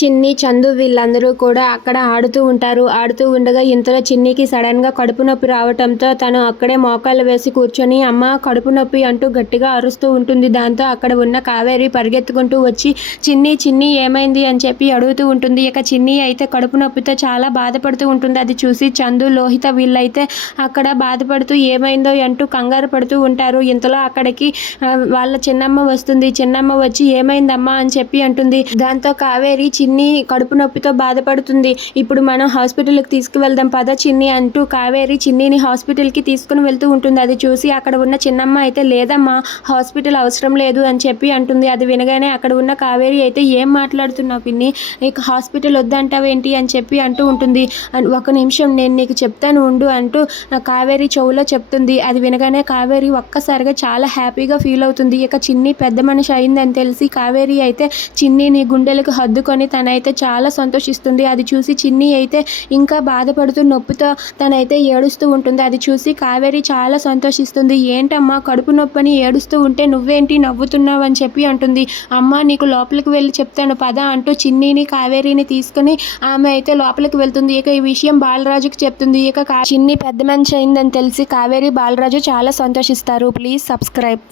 చిన్ని, చందు వీళ్ళందరూ కూడా అక్కడ ఆడుతూ ఉంటారు. ఆడుతూ ఉండగా ఇంతలో చిన్నికి సడన్గా కడుపు నొప్పి రావటంతో తను అక్కడే మోకాళ్ళు వేసి కూర్చొని అమ్మ కడుపు నొప్పి అంటూ గట్టిగా అరుస్తూ ఉంటుంది. దాంతో అక్కడ ఉన్న కావేరి పరిగెత్తుకుంటూ వచ్చి చిన్ని చిన్ని ఏమైంది అని చెప్పి అడుగుతూ ఉంటుంది. ఇక చిన్ని అయితే కడుపు నొప్పితో చాలా బాధపడుతూ ఉంటుంది. అది చూసి చందు, లోహిత వీళ్ళైతే అక్కడ బాధపడుతూ ఏమైందో అంటూ కంగారు పడుతూ ఉంటారు. ఇంతలో అక్కడికి వాళ్ళ చిన్నమ్మ వస్తుంది. చిన్నమ్మ వచ్చి ఏమైందమ్మా అని చెప్పి అంటుంది. దాంతో కావేరి చిన్ని కడుపు నొప్పితో బాధపడుతుంది, ఇప్పుడు మనం హాస్పిటల్కి తీసుకువెళ్దాం పద చిన్ని అంటూ కావేరి చిన్నిని హాస్పిటల్కి తీసుకుని వెళ్తూ ఉంటుంది. అది చూసి అక్కడ ఉన్న చిన్నమ్మ అయితే లేదమ్మా హాస్పిటల్ అవసరం లేదు అని చెప్పి అంటుంది. అది వినగానే అక్కడ ఉన్న కావేరి అయితే ఏం మాట్లాడుతున్నావు పిన్ని, ఇక హాస్పిటల్ వద్దంటావేంటి అని చెప్పి అంటూ ఉంటుంది. ఒక నిమిషం నేను నీకు చెప్తాను ఉండు అంటూ కావేరి చెవులో చెప్తుంది. అది వినగానే కావేరి ఒక్కసారిగా చాలా హ్యాపీగా ఫీల్ అవుతుంది. ఇక చిన్ని పెద్ద మనిషి అయిందని తెలిసి కావేరి అయితే చిన్నిని గుండెలకు హద్దుకొని తనైతే చాలా సంతోషిస్తుంది. అది చూసి చిన్ని అయితే ఇంకా బాధపడుతూ నొప్పితో తనైతే ఏడుస్తూ ఉంటుంది. అది చూసి కావేరి చాలా సంతోషిస్తుంది. ఏంటమ్మా కడుపు నొప్పని ఏడుస్తూ ఉంటే నువ్వేంటి నవ్వుతున్నావు అని చెప్పి అంటుంది. అమ్మ నీకు లోపలికి వెళ్ళి చెప్తాను పద అంటూ చిన్నిని కావేరిని తీసుకుని ఆమె అయితే లోపలికి వెళ్తుంది. ఇక ఈ విషయం బాలరాజుకి చెప్తుంది. ఇక చిన్ని పెద్ద మనిషి అయిందని తెలిసి కావేరి, బాలరాజు చాలా సంతోషిస్తారు. Please subscribe.